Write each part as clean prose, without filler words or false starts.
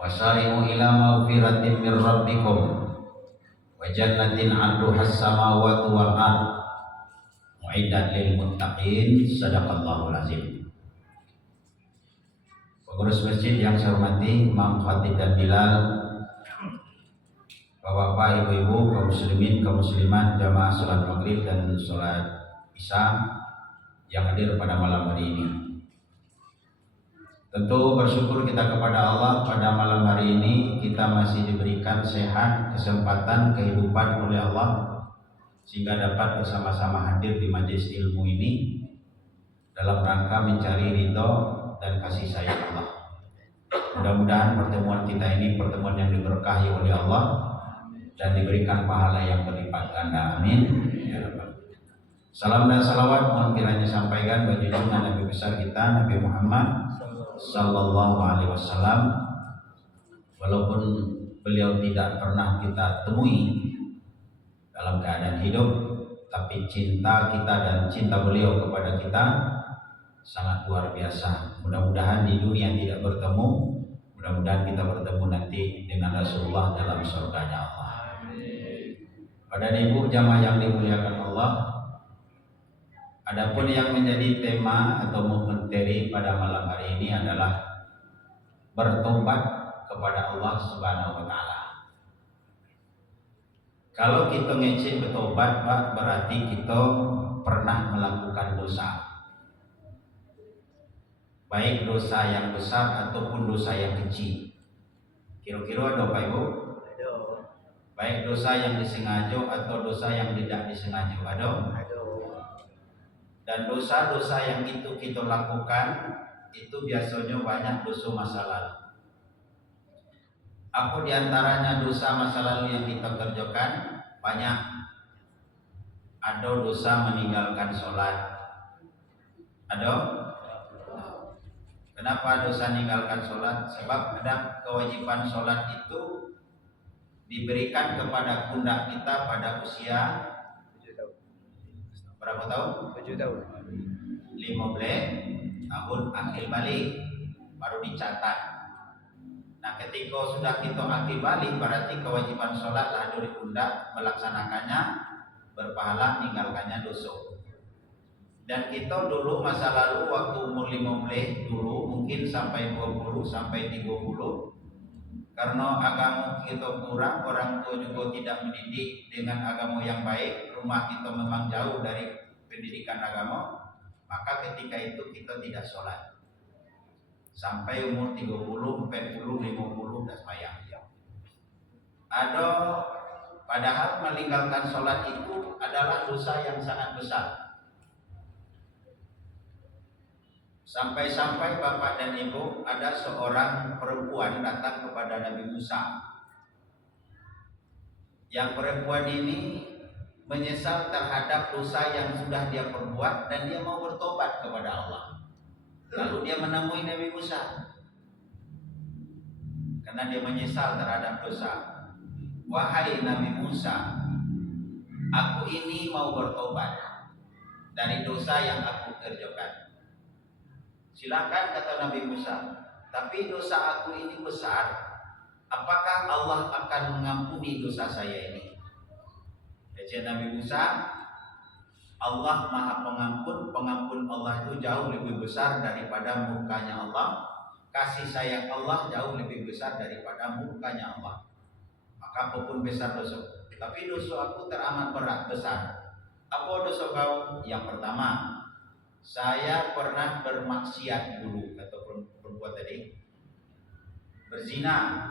Wasari'u ila maghfiratin min rabbikum wa jannatin 'arduhas samawati wal ardh mu'iddat lil muttaqin. Sadaqallahul azim. Pengurus masjid yang saya hormati, Imam Khatib dan Bilal, Bapak-bapak, ibu-ibu, kaum muslimin, kaum muslimat, jamaah salat maghrib dan salat isya yang hadir pada malam hari ini. Tentu bersyukur kita kepada Allah, pada malam hari ini kita masih diberikan sehat, kesempatan, kehidupan oleh Allah sehingga dapat bersama-sama hadir di majelis ilmu ini dalam rangka mencari ridho dan kasih sayang Allah. Mudah-mudahan pertemuan kita ini pertemuan yang diberkahi oleh Allah dan diberikan pahala yang berlipat ganda. Amin ya rabbal. Salam dan salawat mohon kiranya sampaikan bagi junjungan Nabi besar kita Nabi Muhammad sallallahu alaihi wasallam. Walaupun beliau tidak pernah kita temui dalam keadaan hidup, tapi cinta kita dan cinta beliau kepada kita sangat luar biasa. Mudah-mudahan di dunia tidak bertemu, mudah-mudahan kita bertemu nanti dengan Rasulullah dalam surganya Allah. Pada ibu jamaah yang dimuliakan Allah, adapun yang menjadi tema atau materi pada malam hari ini adalah bertobat kepada Allah Subhanahu wa taala. Kalau kita ngecek bertobat, Pak, berarti kita pernah melakukan dosa. Baik dosa yang besar ataupun dosa yang kecil. Kira-kira ada Pak Ibu? Ada. Baik dosa yang disengaja atau dosa yang tidak disengaja. Ada? Dan dosa-dosa yang itu kita lakukan itu biasanya banyak dosa masa lalu. Apa diantaranya dosa masa lalu yang kita kerjakan? Banyak. Ada dosa meninggalkan sholat. Ada? Kenapa dosa meninggalkan sholat? Sebab ada kewajiban sholat itu diberikan kepada pundak kita pada usia berapa tahun? 7 tahun. 15 tahun akhir balik baru dicatat. Nah, ketika sudah kita akhir balik berarti kewajiban sholat lalu di pundak, melaksanakannya berpahala, meninggalkannya dosa. Dan kita dulu masa lalu waktu umur 15 dulu mungkin sampai 20 sampai 30, karena agama kita kurang, orang tua juga tidak mendidik dengan agama yang baik, rumah kita memang jauh dari pendidikan agama, maka ketika itu kita tidak sholat sampai umur 30, 40, 50 dan sembahyang. Ada, padahal meninggalkan sholat itu adalah dosa yang sangat besar. Sampai-sampai bapak dan ibu, ada seorang perempuan datang kepada Nabi Musa. Yang perempuan ini menyesal terhadap dosa yang sudah dia perbuat dan dia mau bertobat kepada Allah. Lalu dia menemui Nabi Musa karena dia menyesal terhadap dosa. Wahai Nabi Musa, aku ini mau bertobat dari dosa yang aku kerjakan. Silakan, kata Nabi Musa, tapi dosa aku ini besar. Apakah Allah akan mengampuni dosa saya ini? Kata Nabi Musa, Allah Maha Pengampun. Pengampun Allah itu jauh lebih besar daripada murkanya Allah. Kasih sayang Allah jauh lebih besar daripada murkanya Allah. Maka apapun besar dosa, tapi dosa aku teramat berat besar. Apa dosa kau? Yang pertama, saya pernah bermaksiat dulu, kata perempuan tadi, berzina.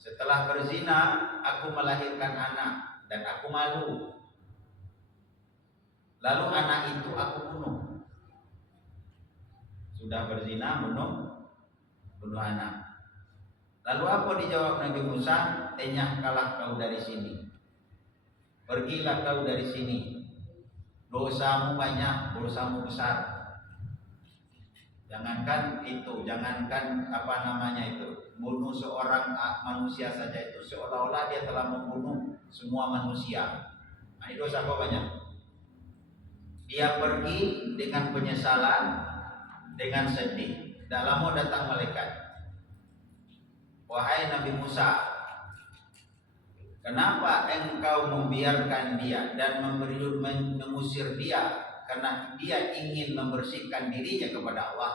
Setelah berzina, aku melahirkan anak dan aku malu. Lalu anak itu aku bunuh. Sudah berzina, bunuh anak. Lalu apa dijawab Nabi Musa? Enyahkanlah kau dari sini. Pergilah kau dari sini. Dosamu banyak, dosamu besar. Jangankan itu, jangankan bunuh seorang manusia saja itu seolah-olah dia telah membunuh semua manusia. Nah, itu dosa apa banyak? Dia pergi dengan penyesalan, dengan sedih. Tidak lama datang malaikat. wahai Nabi Musa, kenapa engkau membiarkan dia dan mengusir dia karena dia ingin membersihkan dirinya kepada Allah?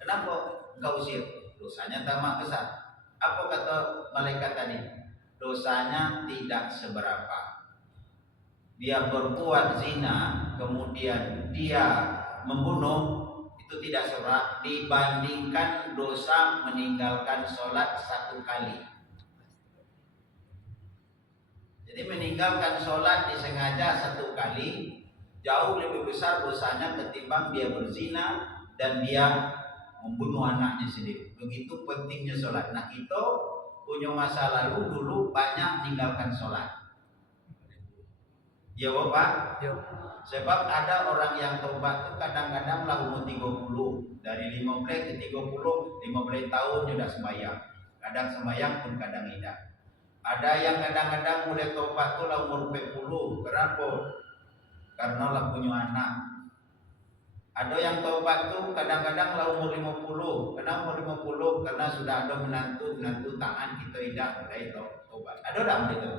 Kenapa engkau usir? Dosanya tamak besar. Apa kata malaikat tadi? Dosanya tidak seberapa. Dia berbuat zina, kemudian dia membunuh, itu tidak seberapa dibandingkan dosa meninggalkan sholat 1 kali. Jadi meninggalkan sholat disengaja 1 kali jauh lebih besar dosanya ketimbang dia berzina dan dia membunuh anaknya sendiri. Begitu pentingnya sholat. Nah itu punya masa lalu dulu banyak meninggalkan sholat. Ya Bapak? Ya. Sebab ada orang yang tobat itu kadang-kadang lah umur 30, dari 15 ke 30, 15 tahun sudah sembahyang. Kadang sembahyang pun kadang tidak. Ada yang kadang-kadang mulai tobat itu lah umur 40. Kenapa? Karena lah punya anak. Ada yang tobat itu kadang-kadang lah umur 50. Kenapa umur 50? Karena sudah ada menantu taat kita tidak mulai tobat. Ada tak begitu?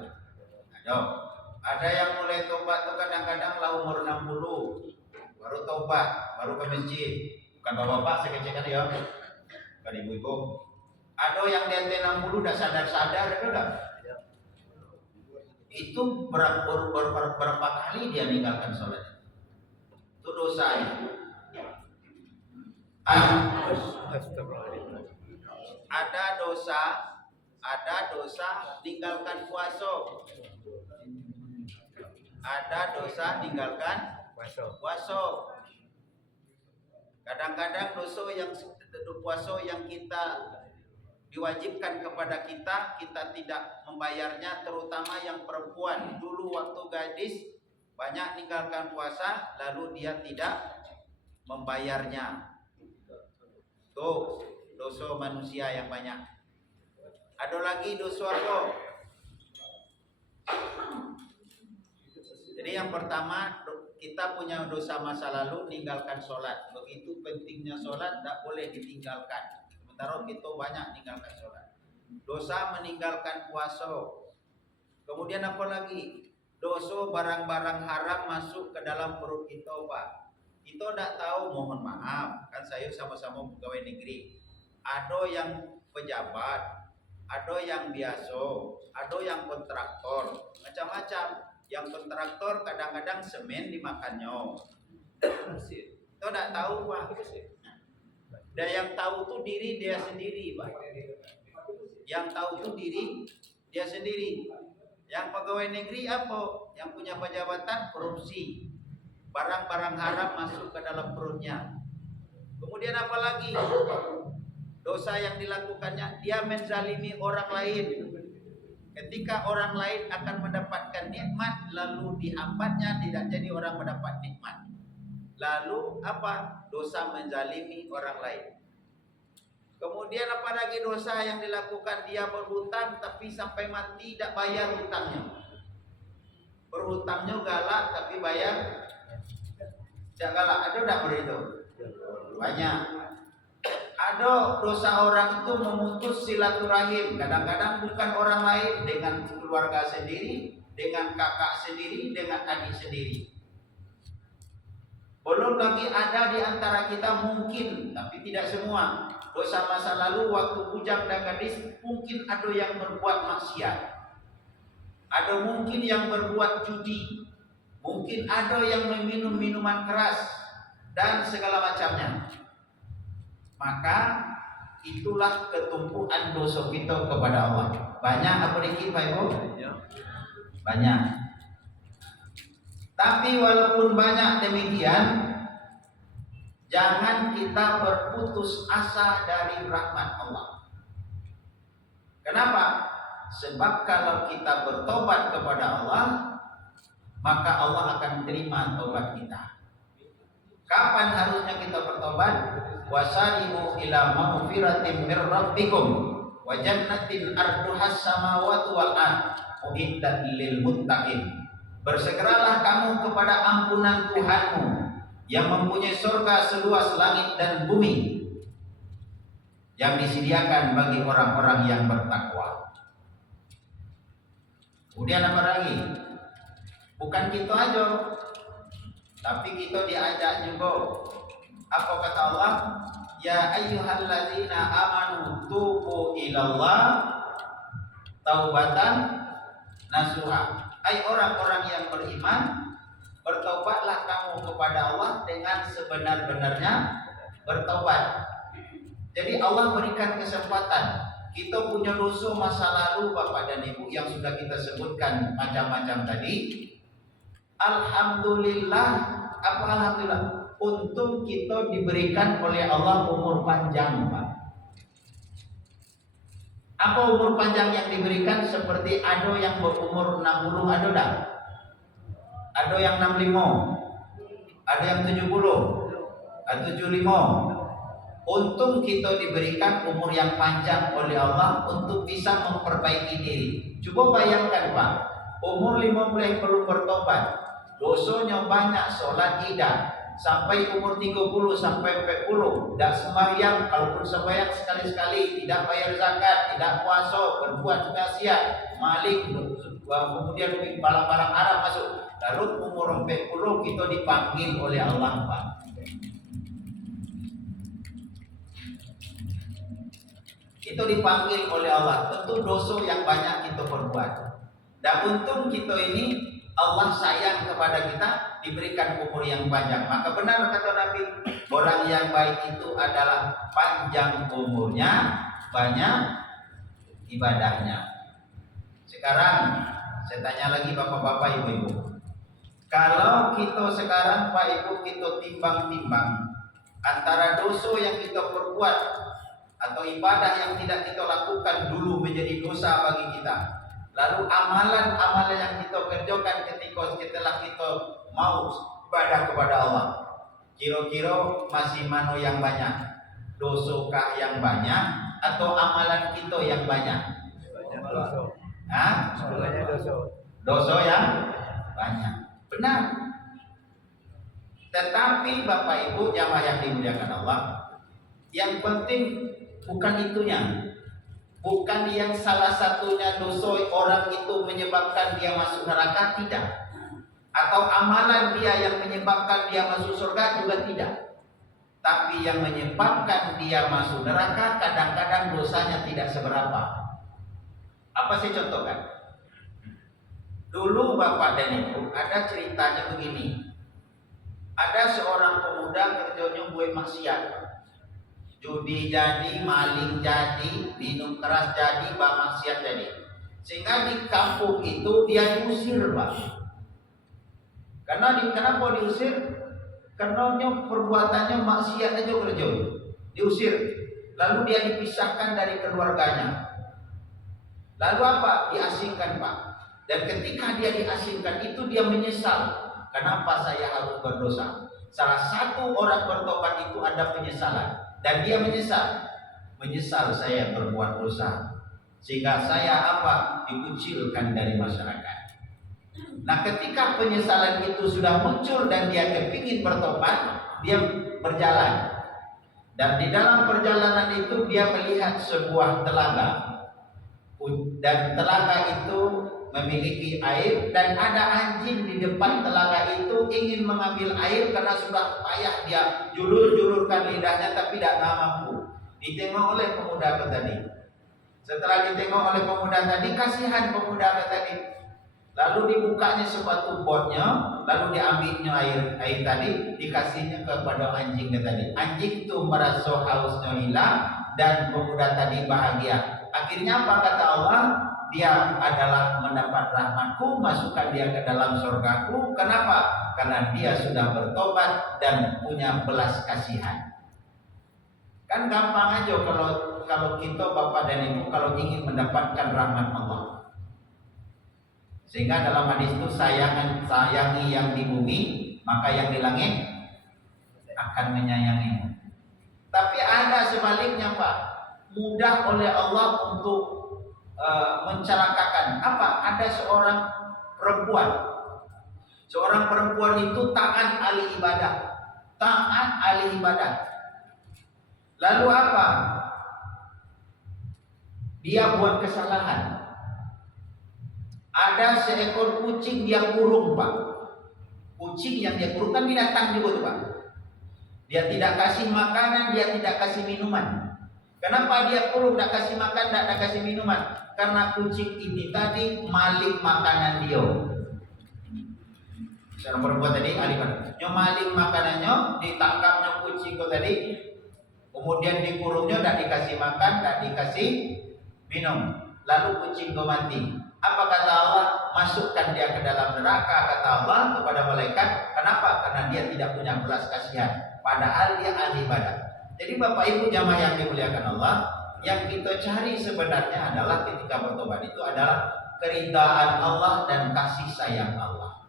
Ada. Ada yang mulai tobat itu kadang-kadang lah umur 60 baru tobat, baru ke masjid. Bukan bapak-bapak, saya kecekkan ya. Bukan ibu-ibu. Ada yang di atas 60 udah sadar-sadar, itu udah. Itu berapa kali dia meninggalkan sholat. Itu dosa itu. Ada dosa tinggalkan puasa. Ada dosa tinggalkan puasa. Kadang-kadang dosa yang puasa yang kita diwajibkan kepada kita tidak membayarnya, terutama yang perempuan. Dulu waktu gadis banyak tinggalkan puasa lalu dia tidak membayarnya. Tuh dosa manusia yang banyak. Ada lagi dosa apa? Jadi yang pertama, kita punya dosa masa lalu meninggalkan sholat. Begitu pentingnya sholat, tidak boleh ditinggalkan. Sementara kita banyak meninggalkan sholat. Dosa meninggalkan puasa. Kemudian apa lagi? Dosa barang-barang haram masuk ke dalam perut kita, Pak. Kita tidak tahu, mohon maaf. Kan saya sama-sama pegawai negeri. Ada yang pejabat, ada yang biasa, ada yang kontraktor, macam-macam. Yang kontraktor kadang-kadang semen dimakannya. Kita tidak tahu, Pak. Dan yang tahu tuh diri dia sendiri, Pak. Yang tahu tuh diri dia sendiri. Yang pegawai negeri apa? Yang punya pejabatan korupsi. Barang-barang haram masuk ke dalam perutnya. Kemudian apa lagi? Dosa yang dilakukannya, dia menzalimi orang lain. Ketika orang lain akan mendapatkan nikmat, lalu dihambatnya tidak jadi orang mendapat nikmat. Lalu apa? Dosa menzalimi orang lain. Kemudian apa lagi dosa yang dilakukan? Dia berhutang tapi sampai mati tidak bayar hutangnya. Berhutangnya galak tapi bayar tidak galak. Ada tidak begitu? Banyak. Ada dosa orang itu memutus silaturahim. Kadang-kadang bukan orang lain, dengan keluarga sendiri, dengan kakak sendiri, dengan adik sendiri. Belum lagi ada di antara kita mungkin, tapi tidak semua, dosa masa lalu waktu bujang dan gadis mungkin ada yang berbuat maksiat. Ada mungkin yang berbuat judi. Mungkin ada yang meminum minuman keras dan segala macamnya. Maka itulah ketumpuan dosa kita kepada Allah. Banyak apa dikit Pak Ibu? Banyak. Tapi walaupun banyak demikian, jangan kita berputus asa dari rahmat Allah. Kenapa? Sebab kalau kita bertobat kepada Allah, maka Allah akan terima tobat kita. Kapan harusnya kita bertobat? Wasari'u ila maghfiratin mir rabbikum wa jannatin arduhas samawati wal ard uiddat lil muttaqin. Bersegeralah kamu kepada ampunan Tuhanmu yang mempunyai surga seluas langit dan bumi. yang disediakan bagi orang-orang yang bertakwa. Kemudian apa lagi? Bukan kita aja, tapi kita diajak juga. Apa kata Allah? Ya ayyuhalladzina amanu tubu ilallah taubatan nasuha. Hai orang-orang yang beriman, bertaubatlah kamu kepada Allah dengan sebenar-benarnya bertaubat. Jadi Allah berikan kesempatan. Kita punya dosa masa lalu Bapak dan Ibu yang sudah kita sebutkan macam-macam tadi. Alhamdulillah, apa alhamdulillah? Untung kita diberikan oleh Allah umur panjang, Pak. Apa umur panjang yang diberikan? Seperti ada yang berumur 60, ada tak? Ada yang 65, ada yang 70, ada 75. Untung kita diberikan umur yang panjang oleh Allah untuk bisa memperbaiki diri. Coba bayangkan Pak, umur 50 perlu bertobat, dosanya banyak, sholat tidak, sampai umur 30 sampai 40 tidak sembahyang, kalaupun sembahyang sekali-sekali, tidak bayar zakat, tidak puasa, berbuat maksiat, maling, kemudian barang-barang haram masuk. Lalu umur 40 kita dipanggil oleh Allah Pak. Itu dipanggil oleh Allah, tentu dosa yang banyak kita perbuat. Dan untung kita ini Allah sayang kepada kita, diberikan umur yang panjang. Maka benar kata Nabi, orang yang baik itu adalah panjang umurnya, banyak ibadahnya. Sekarang saya tanya lagi bapak-bapak, ibu-ibu, kalau kita sekarang Pak Ibu kita timbang-timbang antara dosa yang kita perbuat atau ibadah yang tidak kita lakukan dulu menjadi dosa bagi kita, lalu amalan-amalan yang kita kerjakan setelah kita mau ibadah kepada Allah, kira-kira masih mana yang banyak? Dosakah yang banyak atau amalan kita yang banyak? Dosa yang banyak. Benar. Tetapi Bapak Ibu jamaah yang dimuliakan Allah, yang penting bukan itunya, bukan yang salah satunya dosa orang itu menyebabkan dia masuk neraka, tidak, atau amalan dia yang menyebabkan dia masuk surga, juga tidak. Tapi yang menyebabkan dia masuk neraka kadang-kadang dosanya tidak seberapa. Apa saya contohkan? Dulu Bapak dan Ibu ada ceritanya begini. Ada seorang pemuda kerjanya buat maksiat, judi jadi, maling jadi, minum keras jadi, maksiat jadi. Sehingga di kampung itu dia diusir, Pak. Kenapa diusir? Karena perbuatannya maksiat aja kerja, diusir. Lalu dia dipisahkan dari keluarganya. Lalu apa? Diasingkan, Pak. Dan ketika dia diasingkan itu dia menyesal. Kenapa saya harus berdosa? Salah satu orang bertobat itu ada penyesalan. Dan dia menyesal saya berbuat dosa, sehingga saya apa? Dikucilkan dari masyarakat. Nah ketika penyesalan itu sudah muncul dan dia kepingin bertobat, dia berjalan. Dan di dalam perjalanan itu dia melihat sebuah telaga. Dan telaga itu memiliki air, dan ada anjing di depan telaga itu ingin mengambil air karena sudah payah dia julur-julurkan lidahnya tapi tidak mampu. Ditengok oleh pemuda tadi. Setelah ditengok oleh pemuda tadi, kasihan pemuda tadi. Lalu dibukanya sepatu botnya, lalu diambilnya air tadi, dikasihnya kepada anjing tadi. Anjing itu merasa hausnya hilang dan pemuda tadi bahagia. Akhirnya apa kata Allah? Dia adalah mendapat rahmatku, masukkan dia ke dalam surgaku. Kenapa? Karena dia sudah bertobat dan punya belas kasihan. Kan gampang aja kalau kita Bapak dan Ibu kalau ingin mendapatkan rahmat Allah. Sehingga dalam hadis itu sayangi yang di bumi, maka yang di langit akan menyayangi. Tapi ada sebaliknya Pak, mudah oleh Allah untuk mencelakakan. Apa? Ada seorang perempuan itu taat ahli ibadah. Lalu apa? dia buat kesalahan. Ada seekor kucing dia kurung, Pak. Kucing yang dia kurung kan binatang juga tuh, Pak. Dia tidak kasih makanan, dia tidak kasih minuman. Kenapa dia kurung, tidak kasih makan, tidak kasih minuman? Karena kucing ini tadi maling makanan dia. Seorang perempuan tadi aliran, maling makanannya, ditangkapnya kucing itu tadi, kemudian dikurungnya, tidak dikasih makan, tidak dikasih minum, lalu kucing itu mati. Apa kata Allah? Masukkan dia ke dalam neraka, kata Allah kepada malaikat. Kenapa? Karena dia tidak punya belas kasihan, padahal dia ahli ibadah. Jadi Bapak Ibu jamaah yang dimuliakan Allah, yang kita cari sebenarnya adalah ketika bertobat itu adalah keridhaan Allah dan kasih sayang Allah.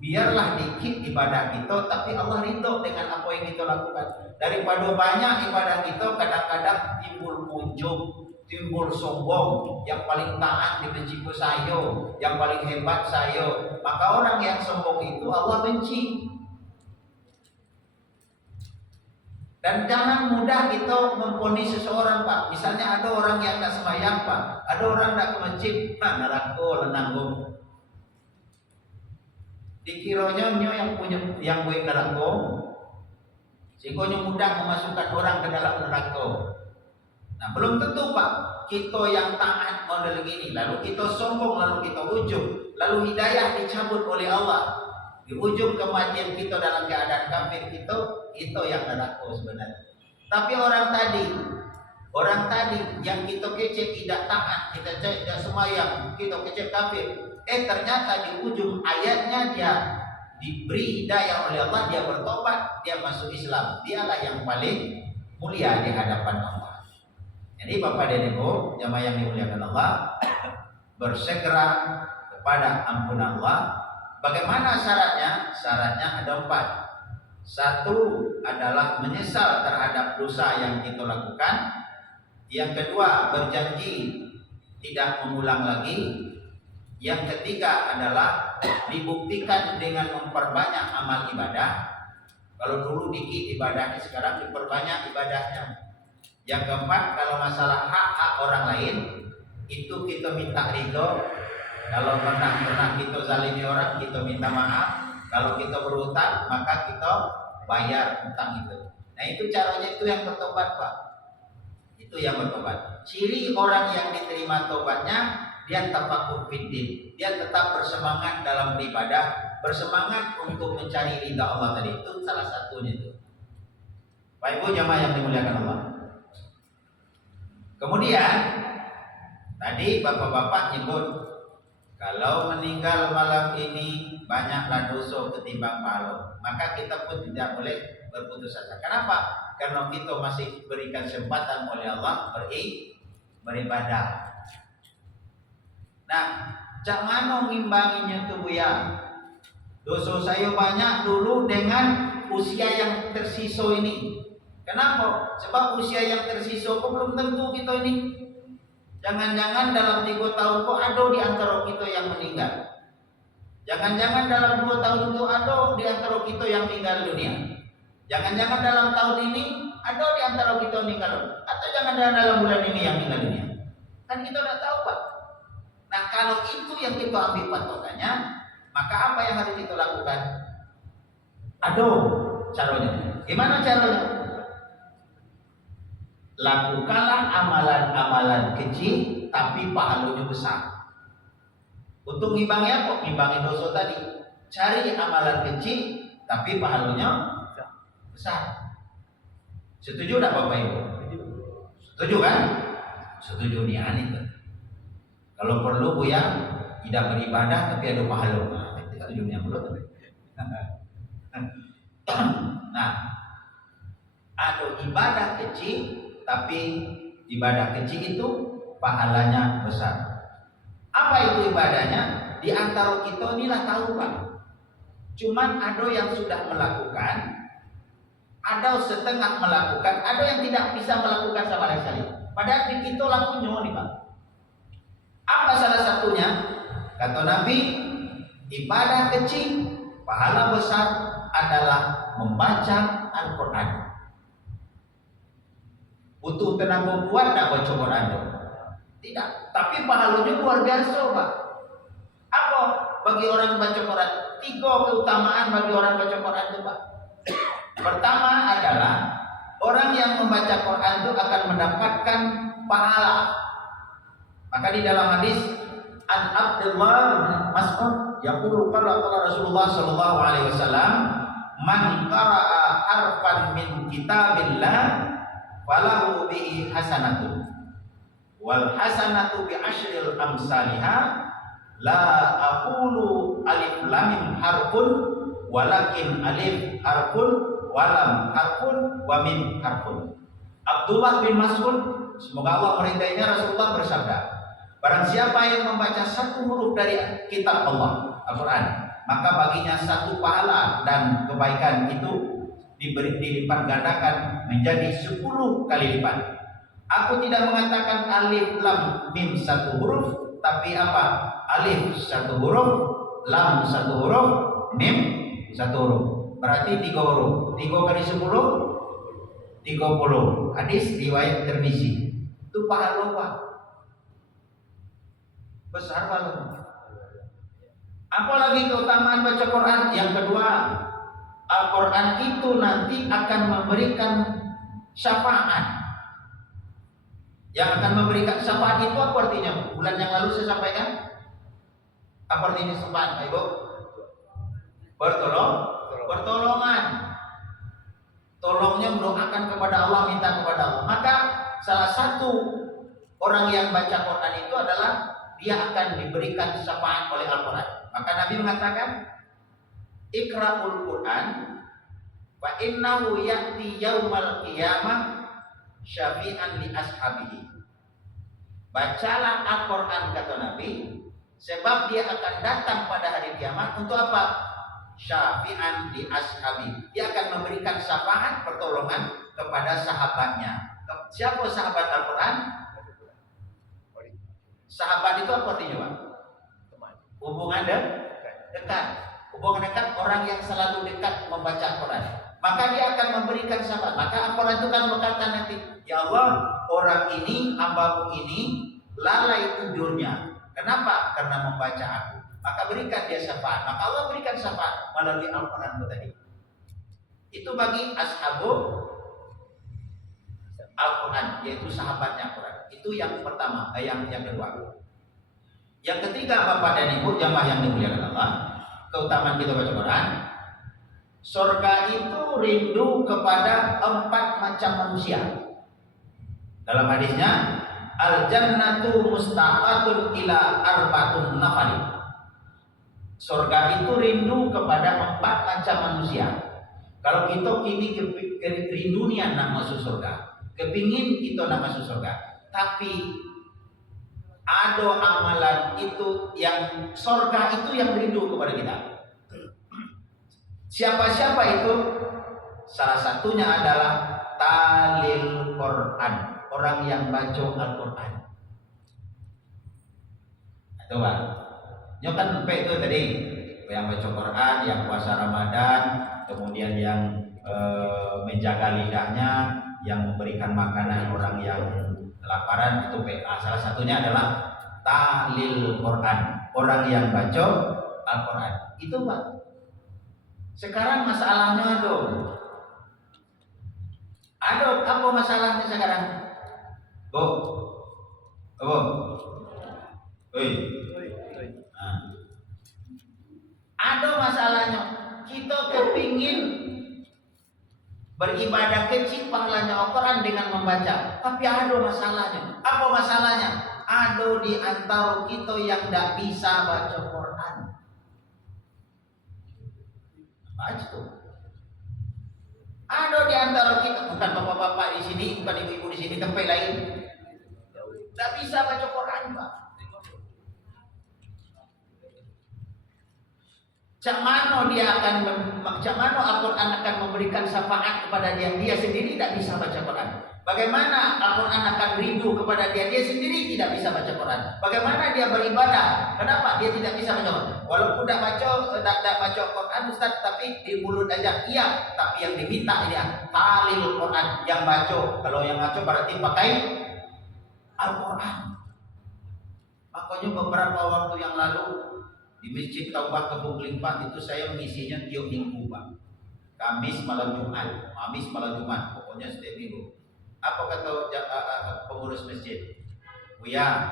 Biarlah dikit ibadah kita, tapi Allah ridho dengan apa yang kita lakukan. Daripada banyak ibadah kita, kadang-kadang timbul ujub, timbul sombong. Yang paling taat dibenci saya, yang paling hebat saya. Maka orang yang sombong itu Allah benci. Dan jangan mudah kita memvonis seseorang, Pak. Misalnya ada orang yang tak sembahyang, Pak. Ada orang tak ke masjid, nah neraka lenanggung. Dikiranya yang punya yang baik neraka, sehingga mudah memasukkan orang ke dalam neraka. Nah, belum tentu, Pak. Kita yang taat model gini, lalu kita sombong, lalu kita ujub, lalu hidayah dicabut oleh Allah. Di ujung kematian kita dalam keadaan kafir itu yang neraka sebenarnya. Tapi orang tadi yang kita kecek tidak taat, kita tidak sembahyang, kita kecek kafir. Ternyata di ujung ayatnya dia diberi hidayah oleh Allah, dia bertobat, dia masuk Islam. Dialah yang paling mulia di hadapan Allah. Jadi Bapak dan Ibu, jamaah yang dimuliakan Allah, bersegera kepada ampunan Allah. Bagaimana syaratnya? Syaratnya ada 4. Satu adalah menyesal terhadap dosa yang kita lakukan. Yang kedua, berjanji tidak mengulang lagi. Yang ketiga adalah dibuktikan dengan memperbanyak amal ibadah. Kalau dulu dikit ibadahnya, sekarang diperbanyak ibadahnya. Yang keempat, kalau masalah hak-hak orang lain, itu kita minta ridho. Kalau pernah kita zalimi orang, kita minta maaf. Kalau kita berhutang, maka kita bayar hutang itu. Nah, itu caranya, itu yang bertobat, Pak. Itu yang bertobat. Ciri orang yang diterima tobatnya, dia tafakur fiddin. Dia tetap bersemangat dalam beribadah, bersemangat untuk mencari ridha Allah tadi. Itu salah satunya itu. Baik Ibu jamaah yang dimuliakan Allah. Kemudian tadi bapak-bapak nyebut, kalau meninggal malam ini banyaklah dosa ketimbang pahala, maka kita pun tidak boleh berputus asa. Kenapa? Karena kita masih berikan kesempatan oleh Allah beribadah. Nah, jangan mengimbanginya tuh ya. Dosa saya banyak dulu dengan usia yang tersisa ini. Kenapa? Sebab usia yang tersisa kok belum tentu kita ini. Jangan-jangan dalam 3 tahun kok ada di antara kita yang meninggal. Jangan-jangan dalam 2 tahun itu ada di antara kita yang meninggal dunia. Jangan-jangan dalam tahun ini ada di antara kita meninggal. Atau jangan-jangan dalam bulan ini yang meninggal dunia. Kan kita tidak tahu, Pak. Nah, kalau itu yang kita ambil patokannya, maka apa yang harus kita lakukan? Aduh, caranya. Gimana caranya? Lakukanlah amalan-amalan kecil tapi pahalanya besar. Untuk ngimbangi apa? Ngimbangi dosa tadi. Cari amalan kecil tapi pahalanya besar. Setuju tak Bapak Ibu? Setuju kan? Setuju nih aneh. Kalau perlu Bu ya, tidak beribadah tapi ada pahala. Nah, setuju nih belum. Nah, ada ibadah kecil tapi ibadah kecil itu pahalanya besar. Apa itu ibadahnya? Di antara kita inilah tahu, Pak. Cuman ada yang sudah melakukan, ada setengah melakukan, ada yang tidak bisa melakukan sama sekali. Padahal di kita lakunya nih, Pak. Apa salah satunya? Kata Nabi, ibadah kecil, pahala besar adalah membaca Al-Quran. Butuh tenaga kuat tak baca Quran? Tidak, tapi pahalanya luar biasa, Pak. Apa bagi orang baca Quran? 3 keutamaan bagi orang baca Quran itu, Pak. Pertama adalah orang yang membaca Quran itu akan mendapatkan pahala. Maka di dalam hadis An Abdullah bin Mas'ud yaqulu qala Rasulullah sallallahu alaihi wasallam, man qara'a harfan min kitabillah falahu bihi hasanatun wal hasanatu bi asyril amsalihah la aqulu alif lam mim harfun walakin alif harfun walam harfun wa mim harfun. Abdullah bin Mas'ud, semoga Allah meridainya, Rasulullah bersabda, barang siapa yang membaca 1 huruf dari kitab Allah Al-Quran, maka baginya 1 pahala dan kebaikan itu dilipat gandakan menjadi 10 kali lipat. Aku tidak mengatakan alif lam mim 1 huruf, tapi apa? Alif 1 huruf, lam 1 huruf, mim 1 huruf. Berarti 3 huruf. 3 kali 10 30. Hadis riwayat Tirmizi. Itu pahala, Pak. Besar pahala. Apalagi keutamaan baca Quran? Yang kedua, Al-Quran itu nanti akan memberikan syafaat. Yang akan memberikan syafaat itu apa artinya? Bulan yang lalu saya sampaikan. Apa artinya syafaat, Pak Ibu? Pertolongan. Tolongnya mendoakan kepada Allah, minta kepada Allah. Maka salah satu orang yang baca Quran itu adalah dia akan diberikan syafaat oleh Al-Quran. Maka Nabi mengatakan, Iqra'ul Quran fa innahu ya'ti yaumal qiyamah syafi'an li ashabihi. Bacalah Al-Quran, kata Nabi, sebab dia akan datang pada hari kiamat untuk apa? Syafi'an li ashabi. Dia akan memberikan syafaat, pertolongan kepada sahabatnya. Siapa sahabat Al-Quran? Sahabat itu apa artinya, Pak? Hubungan dekat. Hubungan dekat, orang yang selalu dekat membaca Al-Quran. Maka dia akan memberikan syafaat. Maka Al-Quran itu kan berkata nanti, ya Allah, orang ini, hambamu ini lalai tidurnya. Kenapa? Karena membaca aku. Maka berikan dia syafaat. Maka Allah berikan syafaat melalui Al-Quran itu tadi. Itu bagi ashabu Al-Quran, yaitu sahabatnya Al-Quran. Itu yang pertama, yang kedua. Yang ketiga, Bapak dan Ibu jamaah yang dimuliakan Allah, keutamaan kita baca Quran. Surga itu rindu kepada 4 macam manusia. Dalam hadisnya, al-jannatu mustaqatun ila arba'atun nafari. Surga itu rindu kepada 4 macam manusia. Kalau kita kini rindunya nak masuk surga, kepingin kita nak masuk surga, tapi ada amalan itu yang surga itu yang rindu kepada kita. Siapa-siapa itu? Salah satunya adalah talil Quran, orang yang baca Al-Quran. Itu Pak. Nyokan itu tadi yang baca Quran, yang puasa Ramadan, kemudian yang menjaga lidahnya, yang memberikan makanan orang yang kelaparan, itu PA. Salah satunya adalah talil Quran, orang yang baca Al-Quran. Itu Pak. Sekarang masalahnya ada apa masalahnya sekarang? Bu. Ada masalahnya. Kita kepingin beribadah kecil pahalanya Al-Quran dengan membaca, tapi ada masalahnya. Apa masalahnya? Ada di antara kita yang tidak bisa baca Quran. Baca tuh. Ada di antara kita, bukan bapak-bapak di sini, bukan ibu-ibu di sini, tempat lain, tidak bisa baca Quran, Pak. Cak mana Al-Quran akan memberikan syafaat kepada dia sendiri tidak bisa baca Quran. Bagaimana Al-Quran akan rindu kepada dia sendiri tidak bisa baca Quran. Bagaimana dia beribadah? Kenapa dia tidak bisa baca Quran? Walaupun tidak baca Quran Ustaz, tapi di mulut aja iya, tapi yang diminta dia talil Quran, yang baca. Kalau yang baca berarti pakai Al-Quran. Pokoknya beberapa waktu yang lalu di Masjid Taubah Kebun Limpa itu saya mengisinya tiap minggu Pak. Kamis malam Jumat, pokoknya setiap minggu. Apa kata pengurus masjid? Buya,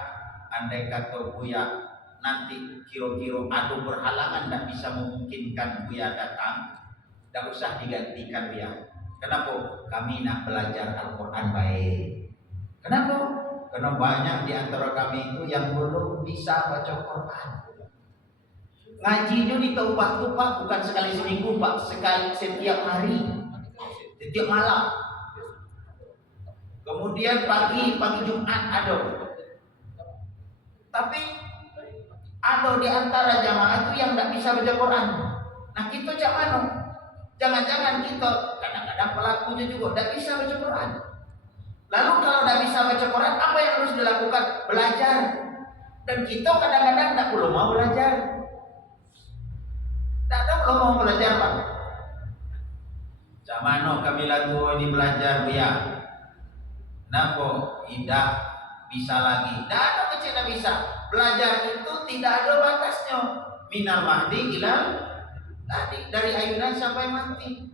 andai kata Buya nanti kira-kira adu berhalangan tidak bisa memungkinkan Buya datang, tidak usah digantikan Buya. Kenapa? Kami nak belajar Al-Quran baik. Kenapa? Karena banyak di antara kami itu yang belum bisa baca Quran. Ngajinya di Taubah itu Pak bukan sekali seminggu Pak, sekali setiap hari, setiap malam. Kemudian pagi Jumat ada. Tapi ada di antara jamaah itu yang tidak bisa baca Quran. Nah kita jangan kita kadang-kadang pelakunya juga tidak bisa baca Quran. Lalu kalau tidak bisa baca Quran, apa yang harus dilakukan? Belajar. Dan kita kadang-kadang tidak perlu mau belajar. Tidak mau belajar Pak. Jamano kami lagu ini belajar Buya. Napa tidak bisa lagi? Tidak ada kecil tidak bisa. Belajar itu tidak ada batasnya. Minal mahdi ilal tadi dari ayunan sampai mati.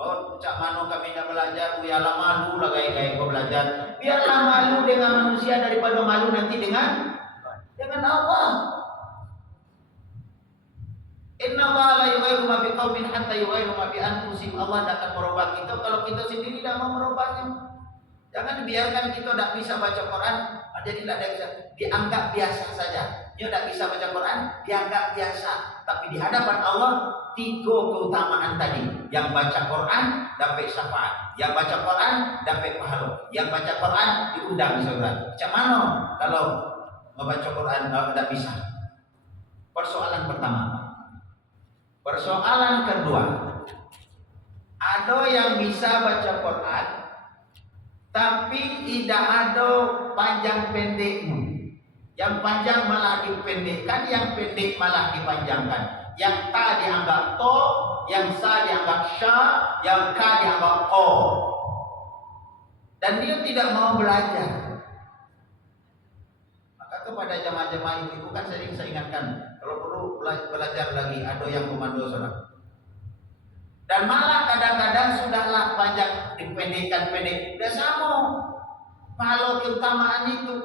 Oh, cak mano kami nak belajar, biarlah malu lah gaya-gaya kau belajar. Biarlah malu dengan manusia daripada malu nanti dengan Allah. Inna Allah la yughayyiru ma biqaumin hatta yughayyiru ma bi anfusihim. Allah tak akan merubah kita kalau kita sendiri tidak mau merubahnya. Jangan biarkan kita tidak bisa baca Quran, jadi tidak bisa dianggap biasa saja. Dia tidak bisa baca Quran, dianggap biasa. Tapi di hadapan Allah, 3 keutamaan tadi. Yang baca Quran dapat syafaat, yang baca Quran dapat pahala, yang baca Quran diundang di surga. Macam mana kalau membaca Quran tidak bisa? Persoalan pertama. Persoalan kedua, ada yang bisa baca Quran tapi tidak ada panjang pendeknya. Yang panjang malah dipendekkan, yang pendek malah dipanjangkan. Yang ta dianggap to, yang sa dianggap sya, yang ka dianggap o. Dan dia tidak mau belajar. Maka kepada jamaah-jamaah itu kan sering saya ingatkan, kalau perlu belajar lagi, ada yang komando sholat. Dan malah kadang-kadang sudahlah panjang dipendekkan-pendek, sudah sama. Kalau keutamaan itu,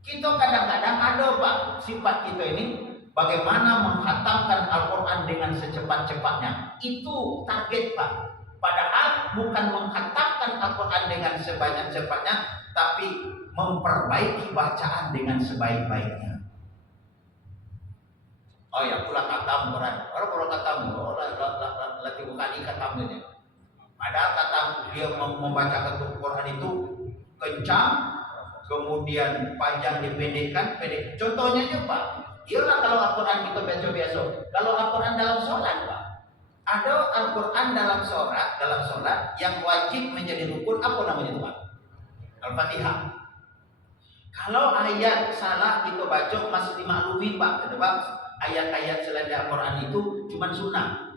kita kadang-kadang ada Pak sifat kita ini, bagaimana menghatamkan Al-Quran dengan secepat-cepatnya. Itu target Pak. Padahal bukan menghatamkan Al-Quran dengan sebanyak-cepatnya, tapi memperbaiki bacaan dengan sebaik-baiknya. Oh ya, pulang katam Quran. Orang pulang katam, latih bukan katamnya. Padahal katam dia membaca Quran itu kencang, kemudian panjang dipendekkan, pendek. Contohnya aja Pak. Iyalah kalau Al-Quran kita baca biasa. Kalau Al-Quran dalam sholat Pak, ada Al-Quran dalam sholat yang wajib menjadi rukun, apa namanya itu Pak? Al-Fatihah. Kalau ayat salah kita baca masih dimaklumi Pak, sebab ayat-ayat selain Al-Quran itu cuma sunnah,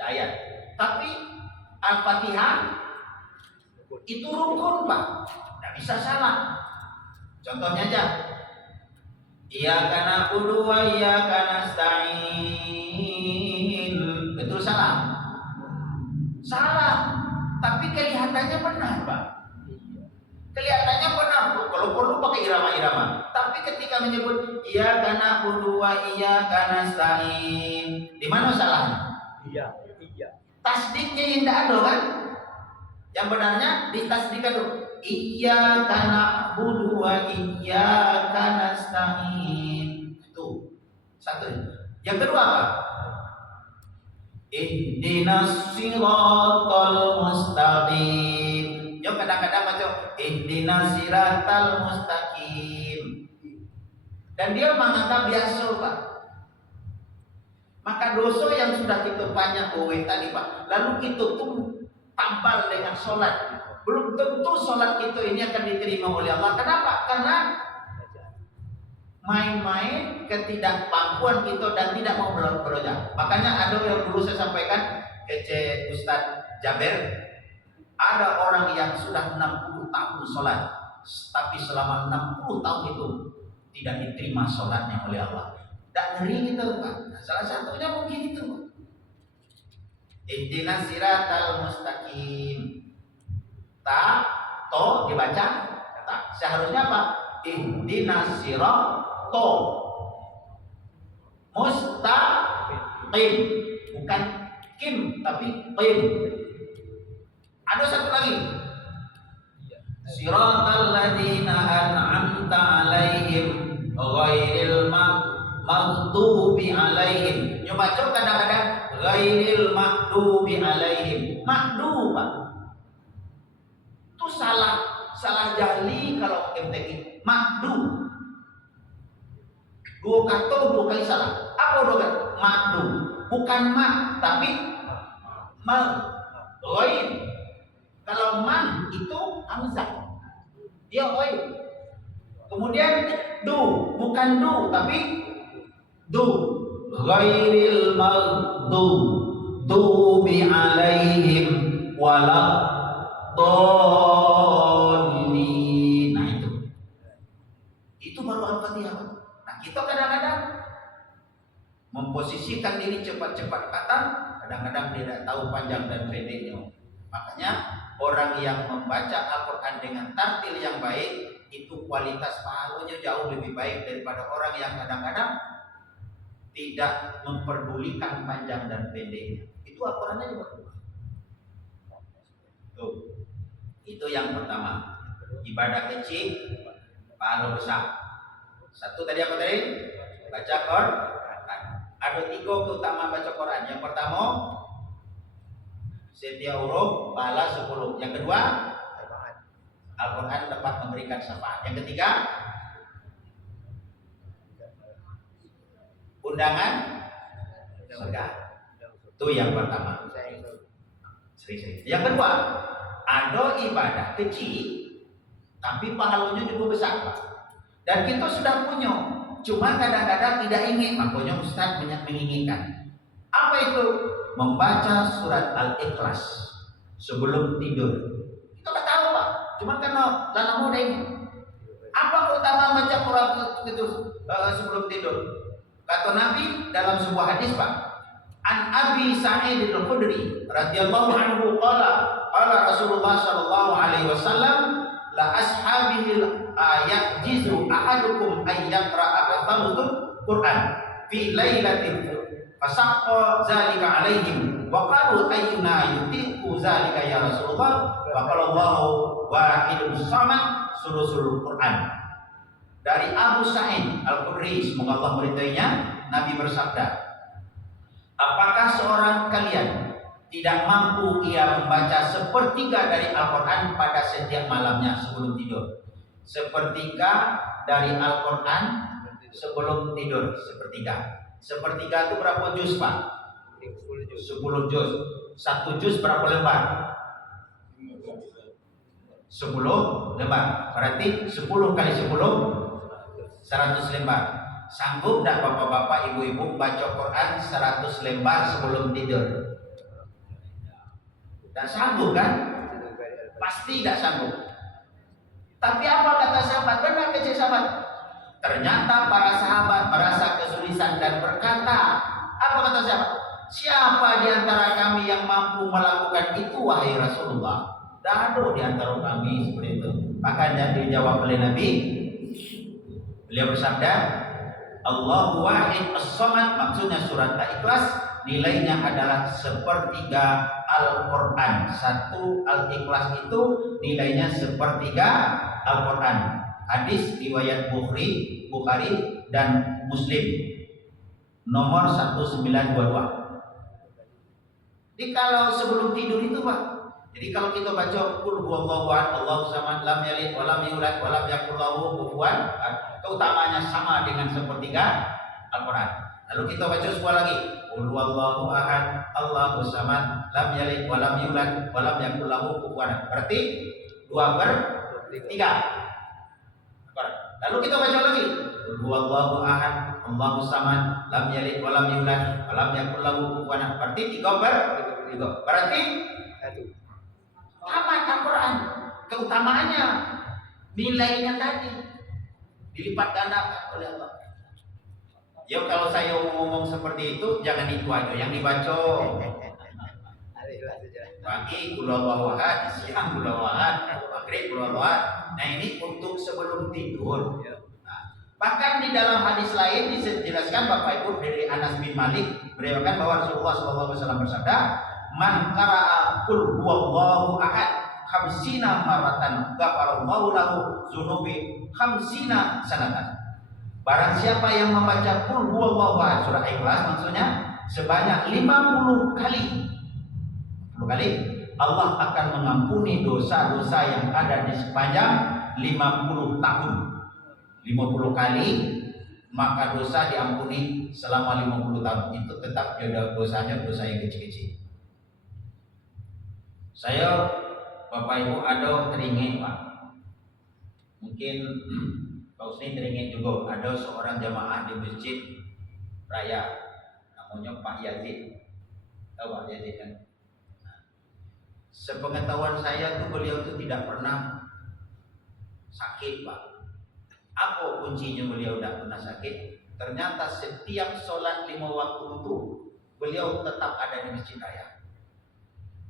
ayat. Tapi Al-Fatihah itu rukun Pak, tidak bisa salah. Contohnya aja, Iyyaka na'budu wa iyyaka nasta'in. Betul salah? Salah, tapi kelihatannya benar Pak. Kelihatannya benar, kalau perlu pakai irama-irama. Tapi ketika menyebut Iyyaka na'budu wa iyyaka nasta'in, di mana salahnya? Iya. Tasdiknya yang tidak ada kan? Yang benarnya ditasdikkan dulu. Iyyaka na'budu wa iyyaka nasta'in. Itu satu. Yang kedua apa? Ihdinas siratal mustaqim. Yo kadang-kadang baca ihdinas siratal mustaqim. Dan dia menganggap biasa Pak. Maka dosa yang sudah kita banyak tadi Pak, lalu kita tuh tambal dengan sholat. Belum tentu sholat kita ini akan diterima oleh Allah. Kenapa? Karena main-main ketidakmampuan kita dan tidak mau belajar. Makanya ada yang dulu saya sampaikan ke Ustadz Jaber, ada orang yang sudah 60 tahun sholat, tapi selama 60 tahun itu tidak diterima sholatnya oleh Allah. Tak ngeri gitu Pak. Nah, salah satunya mungkin itu. Ihdinas siratal mustaqim. Ta, to dibaca ta. Seharusnya apa? Ihdinas siratal mustaqim. Bukan kim tapi qim. Ada satu lagi. Siratal ladzina an'amta 'alaihim ghairil maghdubi 'alaihim. Coba kadang-kadang ghairil maghdubi 'alaihim. Maghduba. Itu salah jahli kalau MTQ. Maghdu. Dua kata dua kali salah. Apa dua kali? Maghdu. Bukan ma tapi ma. Ghair. Kalau man itu hamzah, dia oi. Kemudian du, bukan du tapi du. Ghairil maghdubi alaihim waladdallin. Nah itu baru Al-Fatihah. Nah kita kadang-kadang memposisikan diri cepat-cepat kata, kadang-kadang tidak tahu panjang dan pendeknya. Makanya orang yang membaca Al-Quran dengan tartil yang baik itu kualitas pahalanya jauh lebih baik daripada orang yang kadang-kadang tidak memperdulikan panjang dan pendeknya. Itu Al-Qurannya juga. Tuh. Itu yang pertama. Ibadah kecil, pahala besar. Satu tadi apa tadi? Baca Quran. Ada 3 keutamaan baca Quran. Yang pertama, setiap huruf pahala 10. Yang kedua, Al-Quran dapat memberikan syafaat. Yang ketiga, undangan surga. Itu yang pertama. Sering-sering. Yang kedua, ada ibadah kecil tapi pahalanya juga besar, Pak. Dan kita sudah punya, cuma kadang-kadang tidak ingin. Makanya Ustaz menginginkan. Apa itu? Membaca surat Al-Ikhlas sebelum tidur. Kita tak tahu Pak, cuma karena dalam muda ini. Apa keutamaan baca Quran itu sebelum tidur? Kata Nabi dalam sebuah hadis Pak, An Abi Sa'id al-Khudri radhiyallahu anhu qala Rasulullah sallallahu alaihi wasallam la ashabil ayat jizu ahadukum ayyaqra'a al-Qur'an fi lailatin fasaqqa zalika alaihim wa qalu ayyuna yutiqu zalika ya Rasulullah wa qala Allahu wahidun samad sulusul Quran. Dari Abu Sa'id Al-Khudri, semoga Allah meridainya, Nabi bersabda, apakah seorang kalian tidak mampu ia membaca sepertiga dari Al-Quran pada setiap malamnya sebelum tidur? Sepertiga dari Al-Quran sebelum tidur, sepertiga. Sepertiga itu berapa juz Pak? 10 juz. 1 juz berapa lembar? 10 lembar. Berarti 10 kali 10 100 lembar. Sanggup tak bapak-bapak, ibu-ibu baca Quran 100 lembar sebelum tidur? Tak sanggup kan? Pasti tak sanggup. Tapi apa kata sahabat? Benar kecil sahabat. Ternyata para sahabat merasa kesulitan dan berkata, apa kata sahabat? Siapa di antara kami yang mampu melakukan itu wahai Rasulullah? Tak ada di antara kami seperti itu. Maka dijawab oleh Nabi. Beliau bersabda, Allahu wahid as-samad, maksudnya surat Al-Ikhlas nilainya adalah sepertiga Al-Quran. 1 Al-Ikhlas itu nilainya sepertiga Al-Quran. Hadis riwayat Bukhari dan Muslim nomor 1922. Jadi kalau sebelum tidur itu Pak, jadi kalau kita baca qul huwallahu ahad Allahu samad lam yalid wa lam yulad wa lam yakul lahu kufuwan ahad, keutamanya sama dengan sepertiga Al-Quran. Lalu kita baca sebuah lagi, qul huwallahu ahad Allahu samad lam yalid wa lam yulad wa lam yakul lahu kufuwan ahad. Berarti 2/3. Lalu kita baca lagi, qul huwallahu ahad Allahu samad lam yalid wa lam yulad wa lam yakul lahu kufuwan ahad. Berarti 3/3. Berarti tamat Al-Quran keutamaannya. nilainya tadi dilipat gandakan oleh Allah. Ya kalau saya ngomong seperti itu jangan itu aja yang dibaca. Pagi kulawawah, siang kulawawah, maghrib kulawawah. Nah ini untuk sebelum tidur. Nah, bahkan di dalam hadis lain dijelaskan Bapak Ibu dari Anas bin Malik meriwayatkan bahwa Rasulullah SAW bersabda, "Man qara'a qul huwallahu ahad khamsina maratan ghafarallahu lahu dzunubi khamsina sanatan." Barang siapa yang membaca qul huwallahu ahad surah Ikhlas maksudnya sebanyak 50 kali Allah akan mengampuni dosa-dosa yang ada di sepanjang 50 tahun. 50 kali maka dosa diampuni selama 50 tahun. Itu tetap dosanya dosa yang kecil-kecil. Saya Bapak Ibu ada teringin Pak. Mungkin Pak Usni teringin juga ada seorang jamaah di masjid raya namanya Pak Yazid. Tahu Pak Yazid kan? Sepengetahuan saya tuh beliau tuh tidak pernah sakit Pak. Apa kuncinya beliau tidak pernah sakit? Ternyata setiap sholat 5 waktu itu beliau tetap ada di masjid raya.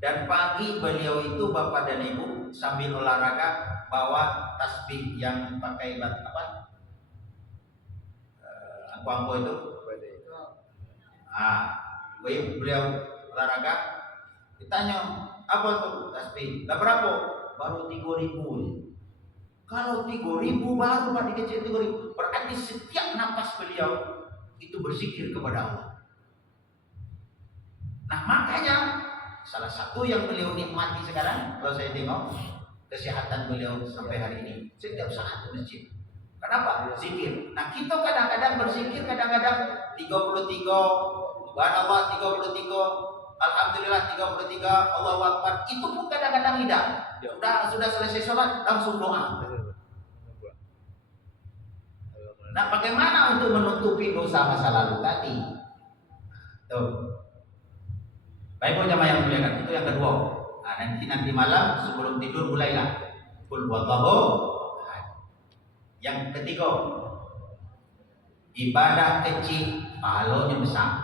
Dan pagi beliau itu Bapak dan Ibu sambil olahraga bawa tasbih yang pakai apa? Angko-angko itu. Beliau olahraga ditanya apa tuh tasbih? Lah berapa? Baru 3.000. Kalau 3.000 baru Pak dikecil 3.000. Berarti setiap napas beliau itu berzikir kepada Allah. Nah makanya salah satu yang beliau nikmati sekarang kalau saya tengok kesehatan beliau sampai hari ini setiap saat di masjid. Kenapa? Zikir. Nah kita kadang-kadang berzikir kadang-kadang 33 Subhanallah 33 Alhamdulillah 33 Allahu Akbar itu pun kadang-kadang tidak. Sudah selesai sholat langsung doa. Nah, bagaimana untuk menutupi dosa masa lalu tadi? Tuh. Baik jamaah yang muliakan, itu yang kedua. Nah, nanti malam sebelum tidur mulailah. Qul huwallahu ahad. Yang ketiga, ibadah kecil pahalanya besar.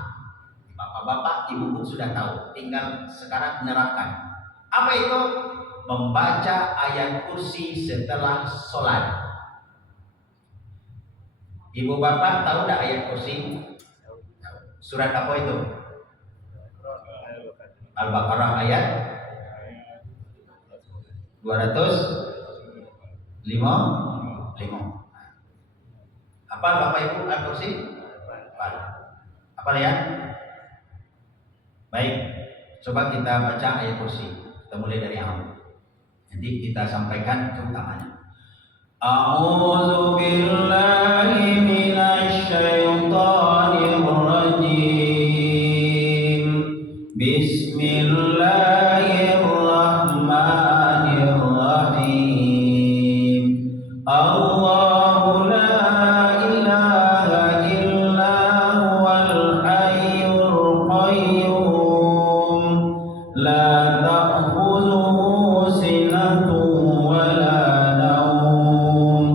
Bapak-bapak, ibu-ibu sudah tahu, tinggal sekarang menerapkan. Apa itu? Membaca ayat kursi setelah sholat. Ibu bapak tahu tidak ayat kursi? Surat apa itu? Al-Baqarah ayat 205. Apa Bapak Ibu ayat kursi? Apa ya? Baik, coba kita baca ayat kursi. Kita mulai dari awal. Nanti kita sampaikan keutamanya. A'udzu billahi minasy syaithanir rajim. Bismillahirrahmanirrahim. Allahu la ilaha illa huwal hayyul qayyum. La ta'khudhuhu sinatun wa la nawm.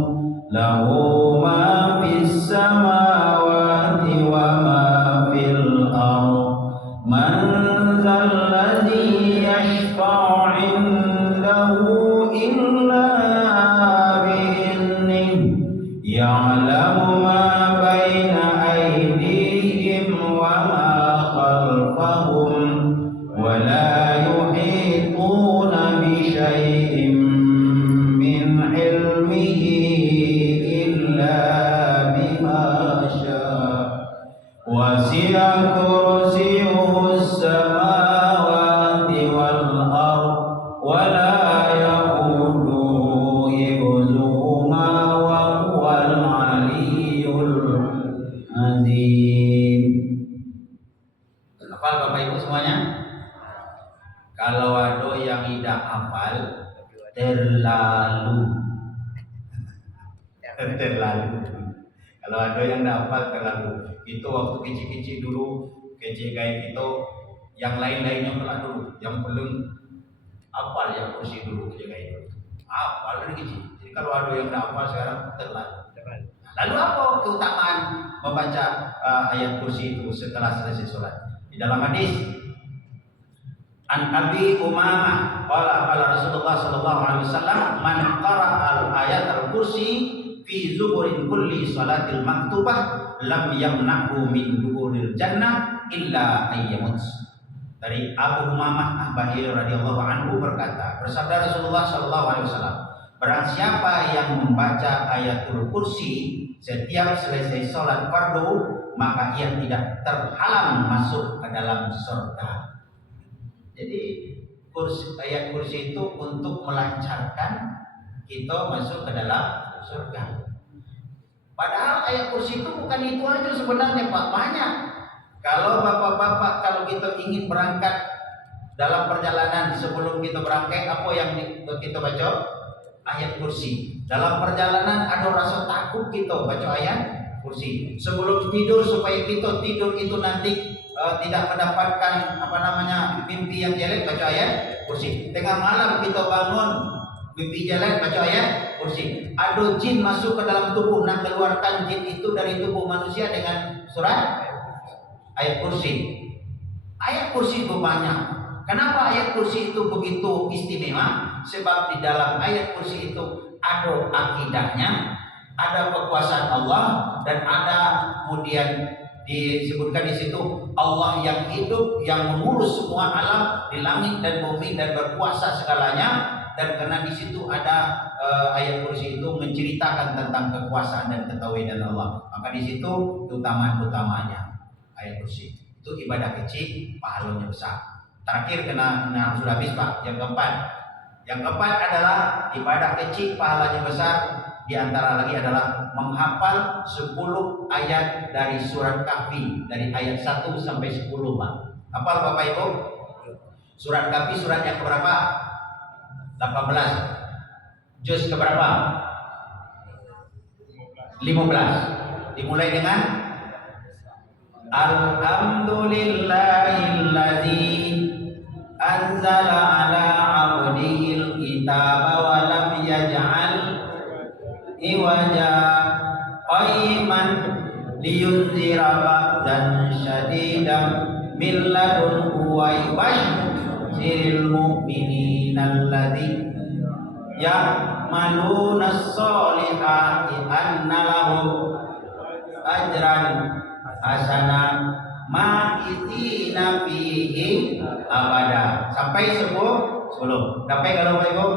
Lahu ma fis samawati wa ma fil ardh. Man dzal ladzi yashfa'u 'indahu illa bi'idhnihi. Ya'lamu ma baina aydihim wa ma khalfahum. Wa la yuhituna bi syai'in min 'ilmihi illa bima syaa. Wasi'a kursiyyuhu as-samawati wal ardh wa la ya'uduhu hifdhuhuma wa huwal 'aliyyul 'azim. Hafal Bapak Ibu semuanya? Kalau ada yang tidak hafal terlalu. Kalau ada yang tidak hafal terlalu. Itu waktu kecil-kecil dulu, kecil kayak gitu, yang lain-lainnya pernah dulu, yang belum hafal yang kursi dulu kecil kayak itu. Hafal dari kecil. kalau ada yang tidak hafal sekarang telat. Lalu apa keutamaan membaca ayat kursi itu setelah selesai sholat? Di dalam hadis An Abi Umamah qala Rasulullah sallallahu alaihi wasallam man qara'a al-ayat al-kursi fi zuburin kulli salatil maktubah lam yamna'hu min dukhulil jannah illa ayyamut. Dari Abu Umamah Bahir radhiyallahu anhu berkata, bersabda Rasulullah sallallahu alaihi wasallam, barang siapa yang membaca ayatul kursi setiap selesai sholat fardu, maka ia tidak terhalang masuk ke dalam surga. Jadi ayat kursi itu untuk melancarkan kita masuk ke dalam surga. Padahal ayat kursi itu bukan itu aja sebenarnya Pak, banyak. Kalau bapak-bapak, kalau kita ingin berangkat dalam perjalanan, sebelum kita berangkat, apa yang kita baca? Ayat kursi. Dalam perjalanan ada rasa takut kita baca ayat kursi. Sebelum tidur supaya kita tidur itu nanti tidak mendapatkan mimpi yang jelek, baca ayat kursi. Tengah malam kita bangun mimpi jelek, baca ayat kursi. Ada jin masuk ke dalam tubuh, nak keluarkan jin itu dari tubuh manusia dengan surat ayat kursi. Ayat kursi itu banyak. Kenapa ayat kursi itu begitu istimewa? Sebab di dalam ayat kursi itu ada akidahnya, ada kekuasaan Allah, dan ada kemudian disebutkan di situ Allah yang hidup, yang mengurus semua alam di langit dan bumi dan berkuasa segalanya. Dan karena di situ ada ayat kursi itu menceritakan tentang kekuasaan dan ketawidan Allah, maka di situ keutamaan-utamanya ayat kursi itu ibadah kecil, pahalanya besar. Terakhir kena sudah habis Pak. Yang keempat adalah ibadah kecil, pahalanya besar. Di antara lagi adalah menghafal 10 ayat dari surat Kahfi, dari ayat 1 sampai 10 Pak. Hafal Bapak Ibu? Surat Kahfi surat yang keberapa? 18. Juz keberapa? 15. Dimulai dengan Alhamdulillahilladzi anzala ala abdihil kitaba wa lam yaj'al iwaja qayman liyunzira ba'dan syadidan min ladunhu wa yubashshiril mu'minina alladzi ya'maluna as-solihati anna lahum ajran hasanah ma'ithina fihi abada. Sampai 10. Dapat kalau Bapak Ibu?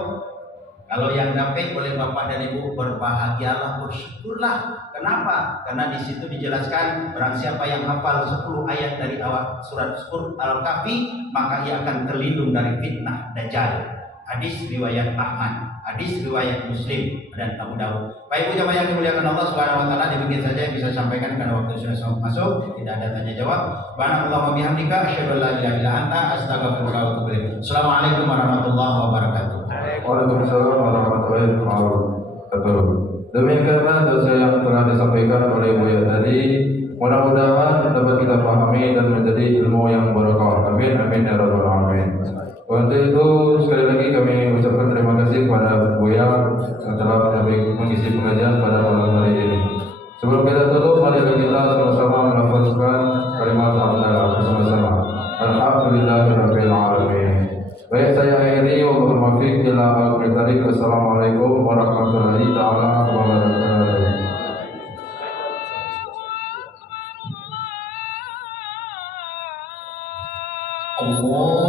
Kalau yang dapat oleh Bapak dan Ibu, berbahagialah, bersyukurlah. Kenapa? Karena di situ dijelaskan barang siapa yang hafal 10 ayat dari awal surat Al-Kahfi, maka ia akan terlindung dari fitnah Dajjal. Hadis riwayat Ahmad, hadis riwayat Muslim dan Abu Dawud. Baik Ibu jamaah yang dimuliakan Allah Subhanahu wa taala, demikian saja yang bisa sampaikan karena waktu sudah masuk, tidak ada tanya jawab. Subhanallah wa bihamdika asyhadu an la ilaha illa anta astaghfiruka wa atubu ilaik. Assalamualaikum warahmatullahi wabarakatuh. Waalaikumsalam warahmatullahi wabarakatuh. Demikianlah dosa yang telah disampaikan oleh Buya tadi. Mudah-mudahan dapat kita pahami dan menjadi ilmu yang barokah. Amin amin ya rabbal alamin. Untuk itu sekali lagi kami ucapkan terima kasih kepada Buya yang telah mengisi pengajian pada malam hari ini. Sebelum kita tutup, mari kita sama-sama melafazkan kalimat hamdalah bersama-sama. Alhamdulillahirabbil alamin. Baik, saya akhiri wa bermafiq ila akhir tarik. Assalamualaikum warahmatullahi taala wabarakatuh. Allah